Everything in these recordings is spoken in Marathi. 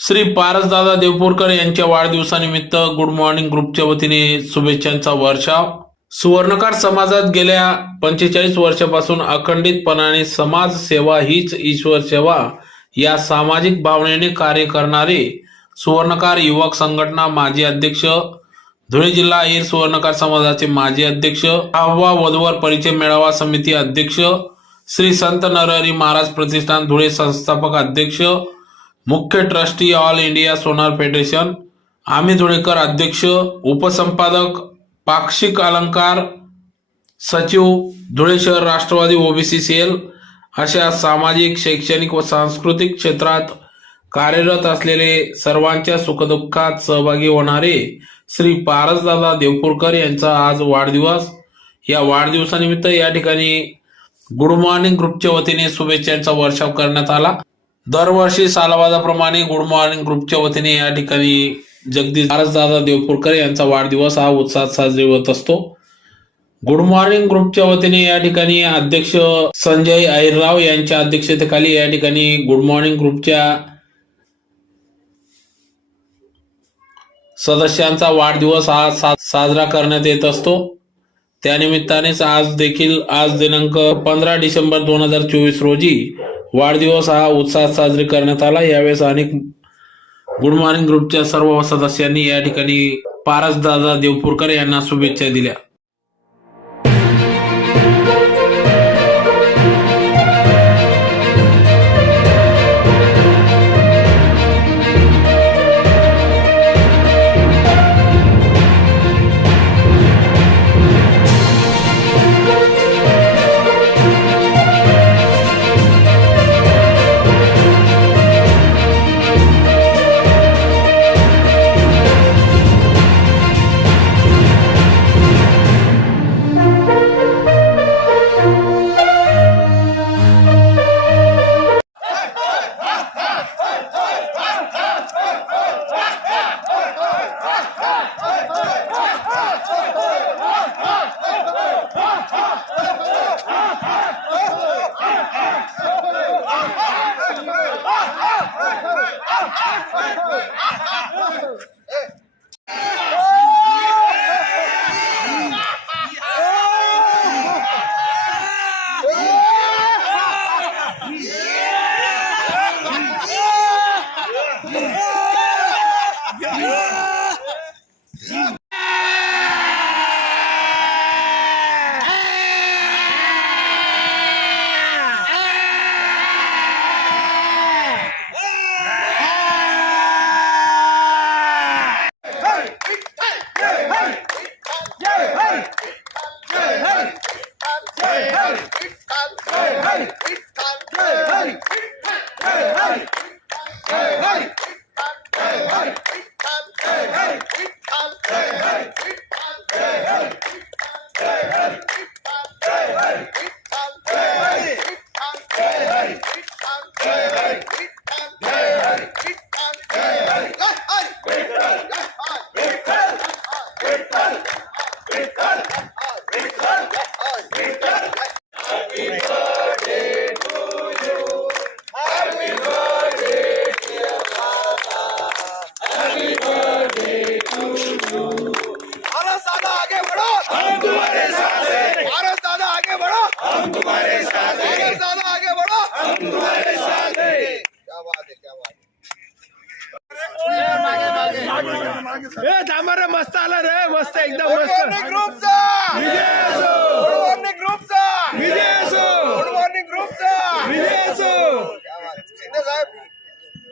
श्री पारसदादा देवपूरकर यांच्या वाढदिवसानिमित्त गुड मॉर्निंग ग्रुपच्या वतीने शुभेच्छांचा वर्षाव. सुवर्णकार समाजात गेल्या पंचेचाळीस वर्षापासून अखंडितपणाने समाज सेवा हीच ईश्वर सेवा या सामाजिक भावनेने कार्य करणारे सुवर्णकार युवक संघटना माजी अध्यक्ष धुळे जिल्हा अहिर सुवर्णकार समाजाचे माजी अध्यक्ष अहवा वधवर परिचय मेळावा समिती अध्यक्ष श्री संत नरहरी महाराज प्रतिष्ठान धुळे संस्थापक अध्यक्ष मुख्य trustee all India Sonar federation आम्ही धुळेकर अध्यक्ष उपसंपादक पाक्षिक अलंकार सचिव धुळे शहर राष्ट्रवादी ओबीसी सेल अशा सामाजिक शैक्षणिक व सांस्कृतिक क्षेत्रात कार्यरत असलेले सर्वांच्या सुखदुःखात सहभागी होणारे श्री पारसदादा देवपूरकर यांचा आज वाढदिवस. या वाढदिवसानिमित्त या ठिकाणी गुड मॉर्निंग ग्रुपच्या वतीने शुभेच्छांचा वर्षाव करण्यात आला. दरवर्षी सालबाजाप्रमाणे गुड मॉर्निंग ग्रुपच्या वतीने या ठिकाणी जगदीश दादा देवपूरकर यांचा वाढदिवस हा उत्साहात साजरी होत असतो. गुड मॉर्निंग ग्रुपच्या वतीने या ठिकाणी अध्यक्ष संजय अहिरराव यांच्या अध्यक्षतेखाली या ठिकाणी गुड मॉर्निंग ग्रुपच्या सदस्यांचा वाढदिवस हा सा साजरा करण्यात येत असतो. त्यानिमित्तानेच आज देखील आज दिनांक पंधरा डिसेंबर दोन हजार चोवीस रोजी वाढदिवस हा उत्साहात साजरी करण्यात आला. यावेळेस अनेक गुड मॉर्निंग ग्रुपच्या सर्व सदस्यांनी या ठिकाणी पारसदादा देवपूरकर यांना शुभेच्छा दिल्या.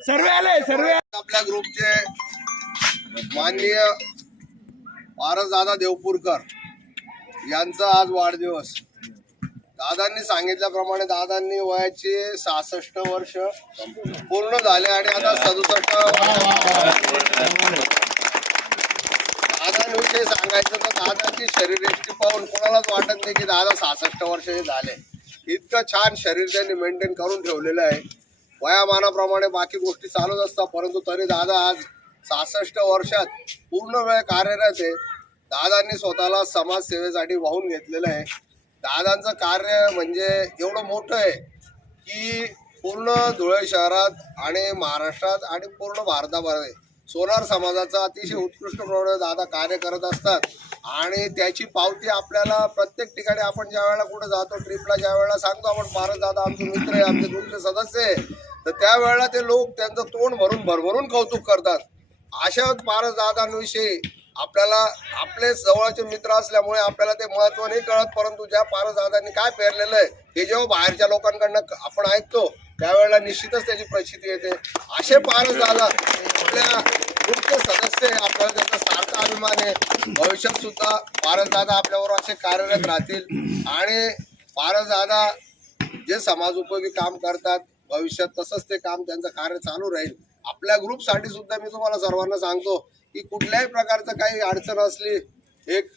सर्वे आले सर्वे आपल्या ग्रुपचे माननीय पारसदादा देवपूरकर यांचा आज वाढदिवस. दादांनी सांगितल्याप्रमाणे दादांनी वयाचे सहासष्ट वर्ष पूर्ण झाले आणि आता सदुसष्ट दादांविषयी सांगायचं तर दादाची शरीरयष्टी पाहून कोणालाच वाटत नाही की दादा सहासष्ट वर्ष हे झाले. इतकं छान शरीर त्यांनी मेंटेन करून ठेवलेलं आहे. वयामानाप्रमाणे बाकी गोष्टी चालूच असतात परंतु तरी दादा आज सहासष्ट वर्षात पूर्ण वेळ कार्यरत आहे. दादांनी स्वतःला समाजसेवेसाठी वाहून घेतलेलं आहे. दादांचं कार्य म्हणजे एवढं मोठं आहे की पूर्ण धुळे शहरात आणि महाराष्ट्रात आणि पूर्ण भारतामध्ये सोनार समाजाचा अतिशय उत्कृष्ट प्रमाणे दादा कार्य करत असतात. आणि त्याची पावती आपल्याला प्रत्येक ठिकाणी आपण ज्या वेळेला कुठं जातो ट्रिपला ज्या वेळेला सांगतो आपण पारस दादा आमचे मित्र आहे आमचे ग्रुपचे सदस्य आहे. तर त्यावेळेला ते लोक त्यांचं तोंड भरून भरभरून कौतुक करतात. अशा पारसदादांविषयी आपल्याला आपले जवळचे मित्र असल्यामुळे आपल्याला ते महत्त्व नाही कळत परंतु ज्या पारसदादांनी काय पेरलेलं आहे हे जेव्हा बाहेरच्या लोकांकडनं आपण ऐकतो त्यावेळेला निश्चितच त्याची प्रचिती येते. असे पारसदादा आपल्या मुख्य सदस्य आपल्याला त्यांचा सार्थ अभिमान आहे. भविष्यात सुद्धा पारसदादा आपल्यावर असे कार्यरत राहतील. आणि पारसदादा जे समाज उपयोगी काम करतात भविष्यात तसंच ते काम त्यांचं कार्य चालू राहील. आपल्या ग्रुपसाठी सुद्धा मी तुम्हाला सर्वांना सांगतो की कुठल्याही प्रकारचं काही अडचण असली एक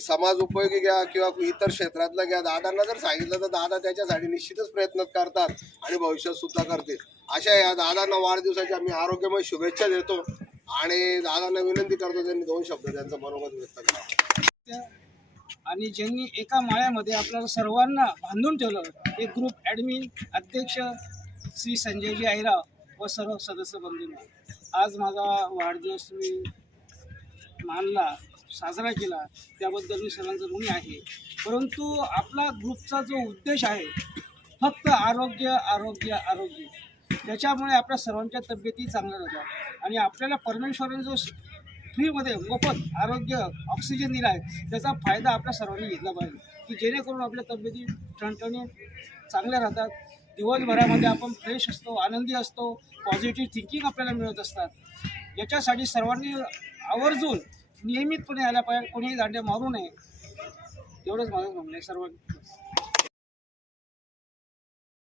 समाज उपयोगी घ्या किंवा इतर क्षेत्रातलं घ्या. दादांना जर सांगितलं तर दादा त्याच्यासाठी निश्चितच प्रयत्न करतात आणि भविष्यात सुद्धा करतील. अशा या दादांना वाढदिवसाच्या आम्ही आरोग्यमय शुभेच्छा देतो आणि दादांना विनंती करतो त्यांनी दोन शब्द त्यांचं मनोगत व्यक्त करा. आणि ज्यांनी एका माळ्यामध्ये आपल्याला सर्वांना बांधून ठेवलं एक ग्रुप ॲडमिन अध्यक्ष श्री संजयजी आईराव व सर्व सदस्य बंधूंना. आज माझा वाढदिवस मी मानला साजरा केला. त्याबद्दल मी सर्वांचं ऋणी आहे. परंतु आपला ग्रुपचा जो उद्देश आहे फक्त आरोग्य आरोग्य आरोग्य. त्याच्यामुळे आपल्या सर्वांच्या तब्येती चांगल्या राहतात. आणि आपल्याला परमेश्वराने जो फ्रीमध्ये मोफत आरोग्य ऑक्सिजन दिला आहे त्याचा फायदा आपल्या सर्वांनी घेतला पाहिजे. की जेणेकरून आपल्या तब्येती ठणठणीत चांगल्या राहतात. दिवसभरामध्ये आपण फ्रेश असतो आनंदी असतो पॉझिटिव्ह थिंकिंग आपल्याला मिळत असतात. याच्यासाठी सर्वांनी आवर्जून नियमितपणे आल्या पाहिजे कोणीही दांड्या मारू नये. एवढंच माझं म्हणणं आहे सर्वांनी.